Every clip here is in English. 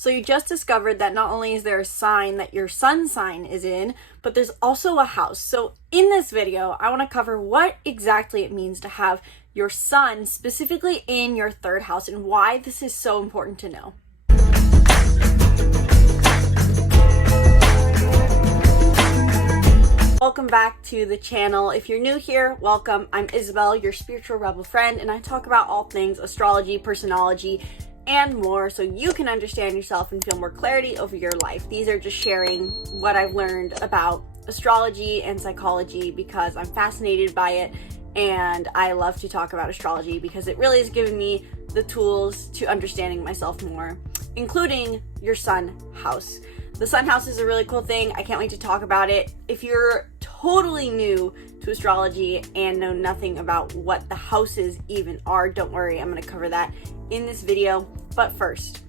So you just discovered that not only is there a sign that your sun sign is in, but there's also a house. So in this video, I want to cover what exactly it means to have your sun specifically in your third house and why this is so important to know. Welcome back to the channel. If you're new here, welcome. I'm Isabelle, your spiritual rebel friend, and I talk about all things astrology, personology, and more so you can understand yourself and feel more clarity over your life. These are just sharing what I've learned about astrology and psychology because I'm fascinated by it, and I love to talk about astrology because it really is giving me the tools to understanding myself more, including your sun house. The sun house is a really cool thing. I can't wait to talk about it. If you're totally new to astrology and know nothing about what the houses even are, don't worry, I'm going to cover that in this video. But first,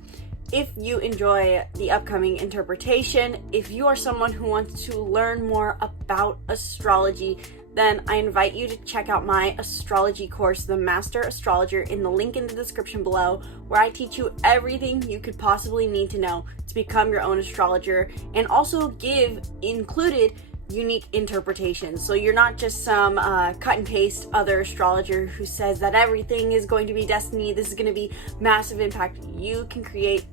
if you enjoy the upcoming interpretation, if you are someone who wants to learn more about astrology, then I invite you to check out my astrology course, The Master Astrologer, in the link in the description below, where I teach you everything you could possibly need to know to become your own astrologer and also give included unique interpretations. So you're not just some cut and paste other astrologer who says that everything is going to be destiny, this is going to be massive impact. You can create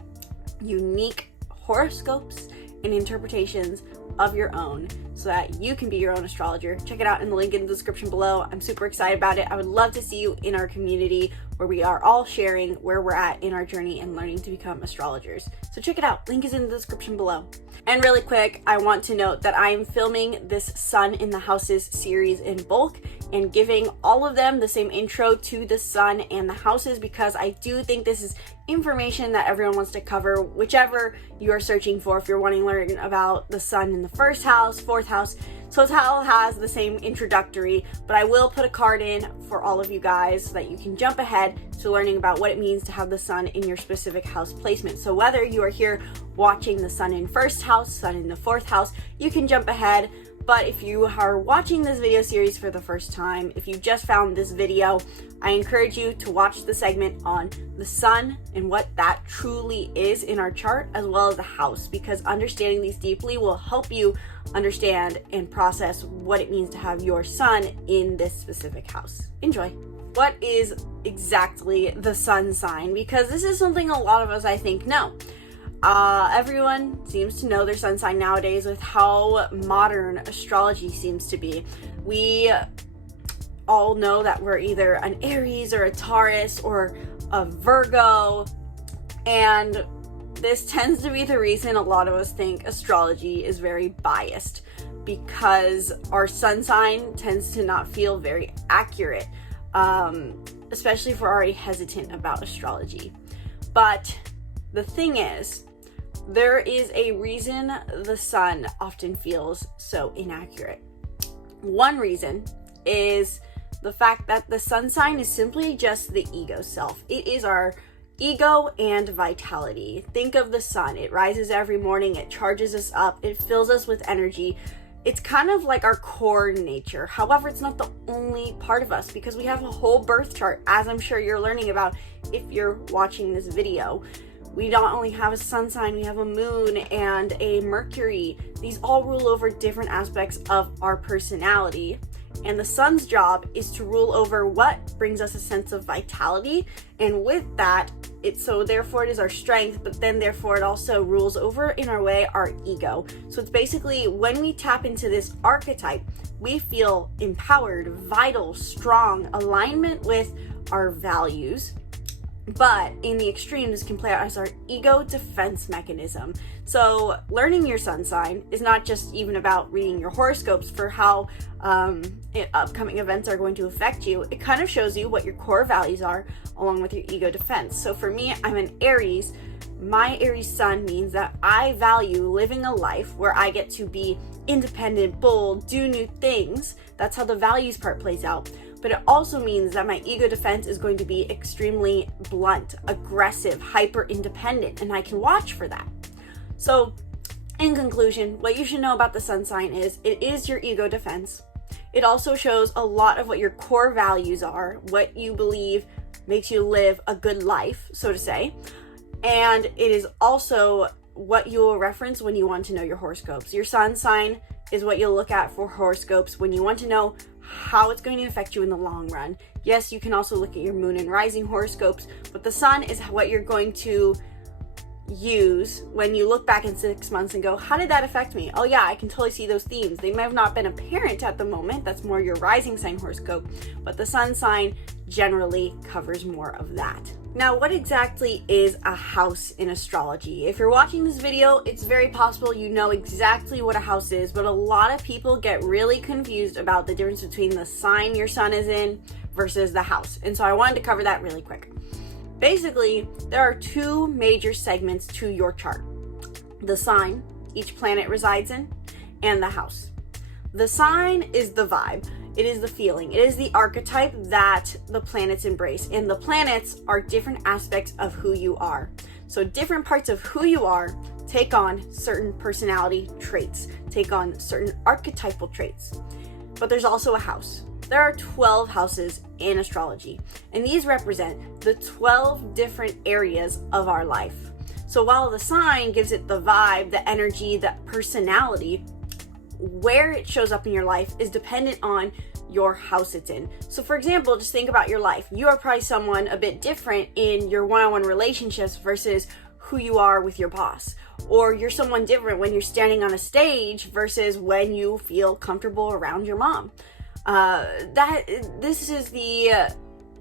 unique horoscopes and interpretations of your own so that you can be your own astrologer. Check it out in the link in the description below. I'm super excited about it. I would love to see you in our community where we are all sharing where we're at in our journey and learning to become astrologers. So check it out. Link is in the description below. And really quick, I want to note that I am filming this Sun in the Houses series in bulk and giving all of them the same intro to the sun and the houses because I do think this is information that everyone wants to cover, whichever you are searching for. If you're wanting to learn about the sun in the first house, fourth house, Total has the same introductory, but I will put a card in for all of you guys so that you can jump ahead to learning about what it means to have the sun in your specific house placement. So whether you are here watching the sun in first house, sun in the fourth house, you can jump ahead. But if you are watching this video series for the first time, if you just found this video, I encourage you to watch the segment on the sun and what that truly is in our chart, as well as the house, because understanding these deeply will help you understand and process what it means to have your sun in this specific house. Enjoy. What is exactly the sun sign? Because this is something a lot of us, I think, know. Everyone seems to know their sun sign nowadays with how modern astrology seems to be. We all know that we're either an Aries or a Taurus or a Virgo, and this tends to be the reason a lot of us think astrology is very biased, because our sun sign tends to not feel very accurate, especially if we're already hesitant about astrology. But the thing is, there is a reason the sun often feels so inaccurate. One reason is the fact that the sun sign is simply just the ego self. It is our ego and vitality. Think of the sun. It rises every morning, it charges us up, it fills us with energy. It's kind of like our core nature. However, it's not the only part of us because we have a whole birth chart, as I'm sure you're learning about if you're watching this video. We not only have a sun sign, we have a moon and a Mercury. These all rule over different aspects of our personality. And the sun's job is to rule over what brings us a sense of vitality. And with that, therefore it is our strength, but then therefore it also rules over in our way our ego. So it's basically when we tap into this archetype, we feel empowered, vital, strong, alignment with our values. But in the extreme, this can play out as our ego defense mechanism. So learning your sun sign is not just even about reading your horoscopes for how upcoming events are going to affect you. It kind of shows you what your core values are along with your ego defense. So for me, I'm an Aries. My Aries sun means that I value living a life where I get to be independent, bold, do new things. That's how the values part plays out. But it also means that my ego defense is going to be extremely blunt, aggressive, hyper independent, and I can watch for that. So in conclusion, what you should know about the sun sign is it is your ego defense. It also shows a lot of what your core values are, what you believe makes you live a good life, so to say. And it is also what you will reference when you want to know your horoscopes. Your sun sign is what you'll look at for horoscopes when you want to know how it's going to affect you in the long run. Yes, you can also look at your moon and rising horoscopes, but the sun is what you're going to use when you look back in 6 months and go, how did that affect me? Oh yeah, I can totally see those themes. They may have not been apparent at the moment. That's more your rising sign horoscope, but the sun sign generally covers more of that. Now, what exactly is a house in astrology? If you're watching this video, it's very possible you know exactly what a house is, but a lot of people get really confused about the difference between the sign your sun is in versus the house. And so I wanted to cover that really quick. Basically, there are two major segments to your chart: the sign each planet resides in, and the house. The sign is the vibe. It is the feeling. It is the archetype that the planets embrace. And the planets are different aspects of who you are. So different parts of who you are take on certain personality traits, take on certain archetypal traits. But there's also a house. There are 12 houses in astrology, and these represent the 12 different areas of our life. So while the sign gives it the vibe, the energy, the personality, where it shows up in your life is dependent on your house it's in. So for example, just think about your life. You are probably someone a bit different in your one-on-one relationships versus who you are with your boss. Or you're someone different when you're standing on a stage versus when you feel comfortable around your mom. This is the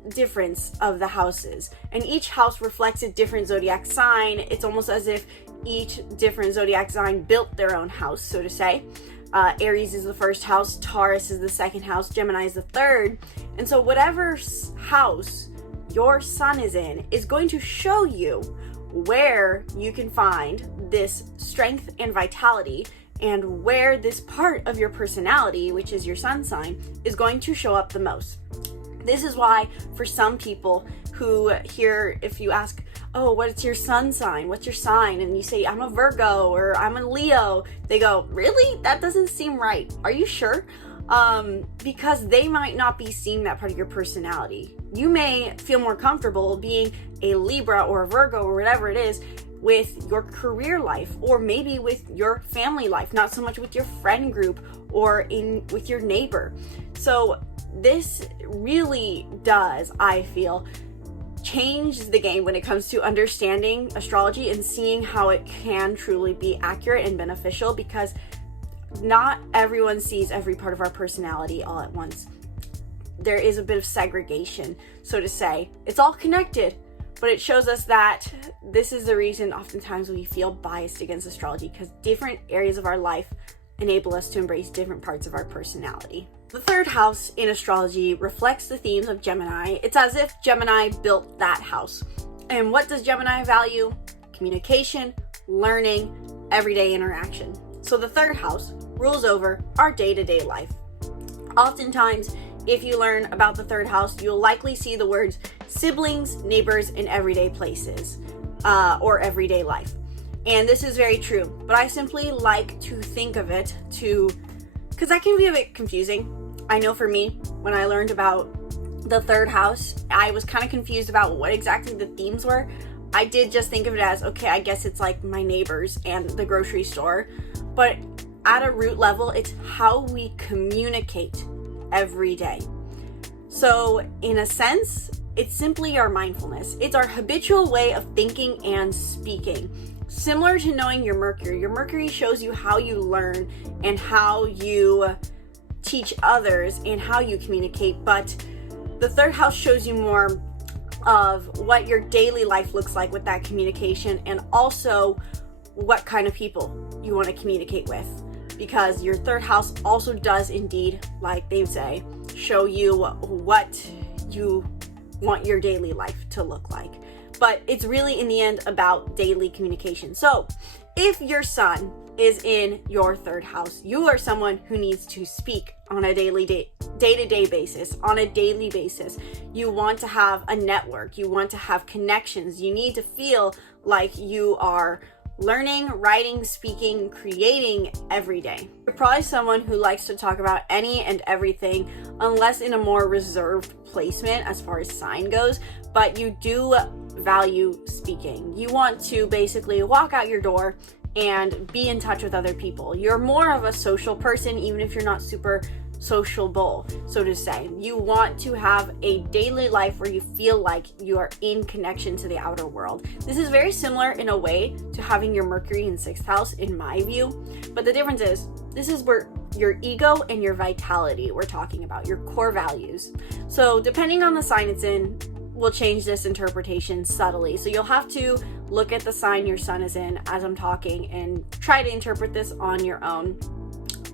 difference of the houses, and each house reflects a different zodiac sign. It's almost as if each different zodiac sign built their own house, so to say. Aries is the first house, Taurus is the second house, Gemini is the third. And so whatever house your sun is in is going to show you where you can find this strength and vitality, and where this part of your personality, which is your sun sign, is going to show up the most. This is why for some people who hear, if you ask, oh, what's your sun sign? What's your sign? And you say, I'm a Virgo or I'm a Leo. They go, really? That doesn't seem right. Are you sure? Because they might not be seeing that part of your personality. You may feel more comfortable being a Libra or a Virgo or whatever it is with your career life, or maybe with your family life, not so much with your friend group or with your neighbor. So this really does, I feel, change the game when it comes to understanding astrology and seeing how it can truly be accurate and beneficial, because not everyone sees every part of our personality all at once. There is a bit of segregation, so to say. It's all connected, but it shows us that this is the reason oftentimes we feel biased against astrology, because different areas of our life enable us to embrace different parts of our personality. The third house in astrology reflects the themes of Gemini. It's as if Gemini built that house. And what does Gemini value? Communication, learning, everyday interaction. So the third house rules over our day-to-day life. Oftentimes, if you learn about the third house, you'll likely see the words siblings, neighbors, and everyday places, or everyday life. And this is very true, but I simply like to think of it because that can be a bit confusing. I know for me, when I learned about the third house, I was kind of confused about what exactly the themes were. I did just think of it as, okay, I guess it's like my neighbors and the grocery store, but at a root level, it's how we communicate every day. So in a sense, it's simply our mindfulness. It's our habitual way of thinking and speaking. Similar to knowing your Mercury. Your Mercury shows you how you learn and how you teach others and how you communicate, but the third house shows you more of what your daily life looks like with that communication, and also what kind of people you want to communicate with, because your third house also does indeed, like they say, show you what you want your daily life to look like. But it's really in the end about daily communication. So if your sun is in your third house, you are someone who needs to speak on a day-to-day basis, on a daily basis. You want to have a network, you want to have connections, you need to feel like you are learning, writing, speaking, creating every day. You're probably someone who likes to talk about any and everything, unless in a more reserved placement as far as sign goes, but you do value speaking. You want to basically walk out your door and be in touch with other people. You're more of a social person, even if you're not super sociable, so to say. You want to have a daily life where you feel like you are in connection to the outer world. This is very similar in a way to having your Mercury in 6th house, in my view, but the difference is this is where your ego and your vitality we're talking about, your core values. So depending on the sign it's in, we'll change this interpretation subtly. So you'll have to look at the sign your sun is in as I'm talking and try to interpret this on your own.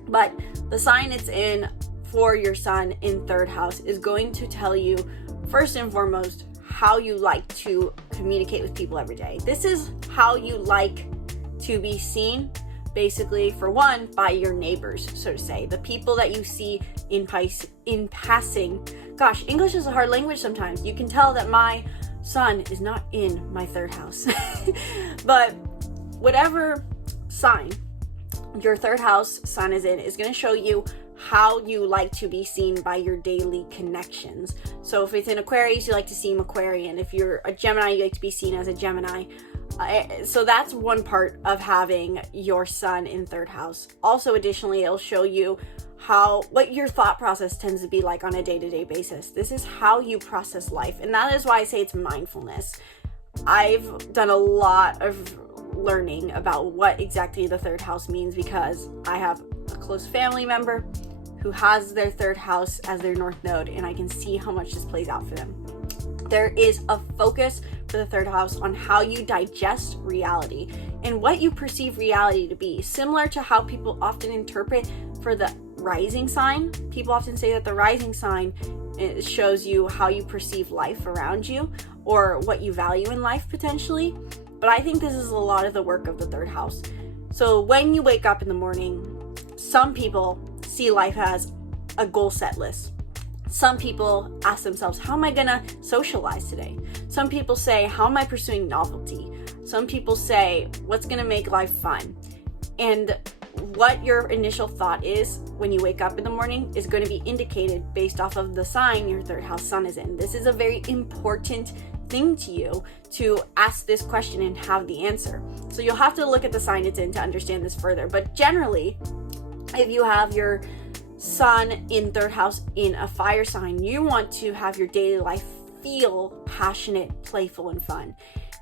But the sign it's in for your sun in 3rd house is going to tell you, first and foremost, how you like to communicate with people every day. This is how you like to be seen, basically, for one, by your neighbors, so to say. The people that you see in passing. Gosh, English is a hard language sometimes. You can tell that my sun is not in my 3rd house. But whatever sign your 3rd house sun is in is going to show you how you like to be seen by your daily connections. So if it's in Aquarius, you like to seem Aquarian. If you're a Gemini, you like to be seen as a Gemini. So that's one part of having your sun in 3rd house. Also, additionally, it'll show you what your thought process tends to be like on a day-to-day basis. This is how you process life, and that is why I say it's mindfulness. I've done a lot of learning about what exactly the 3rd house means because I have a close family member who has their 3rd house as their north node, and I can see how much this plays out for them. There is a focus for the 3rd house on how you digest reality and what you perceive reality to be, similar to how people often interpret for the rising sign. People often say that the rising sign shows you how you perceive life around you or what you value in life potentially. But I think this is a lot of the work of the 3rd house. So when you wake up in the morning, some people see life as a goal set list. Some people ask themselves, how am I gonna socialize today? Some people say, how am I pursuing novelty? Some people say, what's gonna make life fun? And what your initial thought is when you wake up in the morning is going to be indicated based off of the sign your 3rd house sun is in. This is a very important thing to you to ask this question and have the answer. So you'll have to look at the sign it's in to understand this further. But generally, if you have your sun in 3rd house in a fire sign, you want to have your daily life feel passionate, playful, and fun.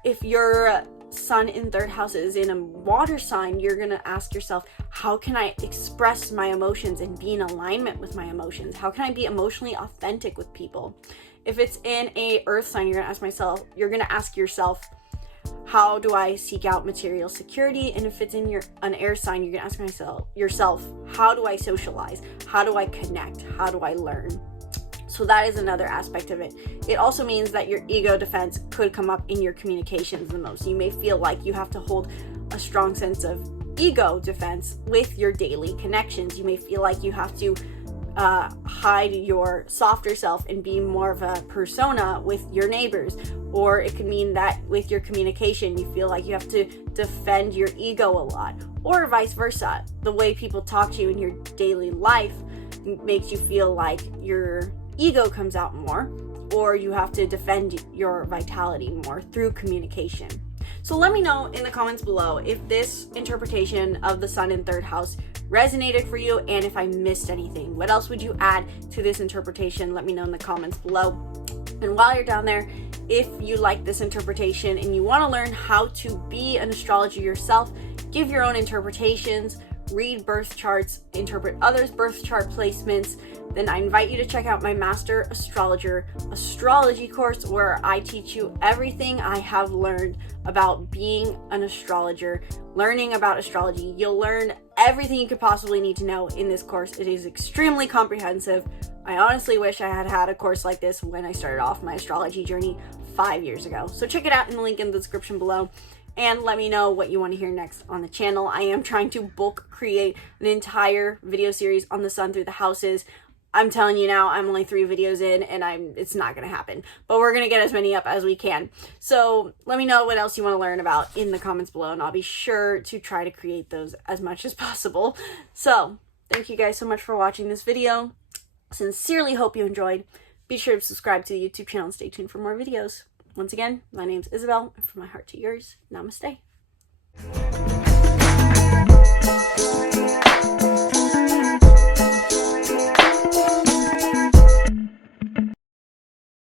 If your sun in 3rd house is in a water sign, you're going to ask yourself, how can I express my emotions and be in alignment with my emotions? How can I be emotionally authentic with people? If it's in a earth sign, you're going to ask yourself, how do I seek out material security? And if it's in an air sign, you're going to ask yourself, how do I socialize? How do I connect? How do I learn? So that is another aspect of it. It also means that your ego defense could come up in your communications the most. You may feel like you have to hold a strong sense of ego defense with your daily connections. You may feel like you have to hide your softer self and be more of a persona with your neighbors. Or it could mean that with your communication, you feel like you have to defend your ego a lot. Or vice versa. The way people talk to you in your daily life makes you feel like your ego comes out more, or you have to defend your vitality more through communication. So let me know in the comments below if this interpretation of the sun in 3rd house resonated for you and if I missed anything. What else would you add to this interpretation? Let me know in the comments below. And while you're down there, if you like this interpretation and you want to learn how to be an astrologer yourself, give your own interpretations, read birth charts, interpret others' birth chart placements, then I invite you to check out my Master Astrologer Astrology Course, where I teach you everything I have learned about being an astrologer, learning about astrology. You'll learn everything you could possibly need to know in this course. It is extremely comprehensive. I honestly wish I had had a course like this when I started off my astrology journey 5 years ago. So check it out in the link in the description below. And let me know what you want to hear next on the channel. I am trying to bulk create an entire video series on the sun through the houses I'm telling you now, I'm only 3 videos in and it's not going to happen. But we're going to get as many up as we can. So let me know what else you want to learn about in the comments below, and I'll be sure to try to create those as much as possible. So thank you guys so much for watching this video. Sincerely hope you enjoyed. Be sure to subscribe to the YouTube channel and stay tuned for more videos. Once again, my name's Isabelle, and from my heart to yours, namaste.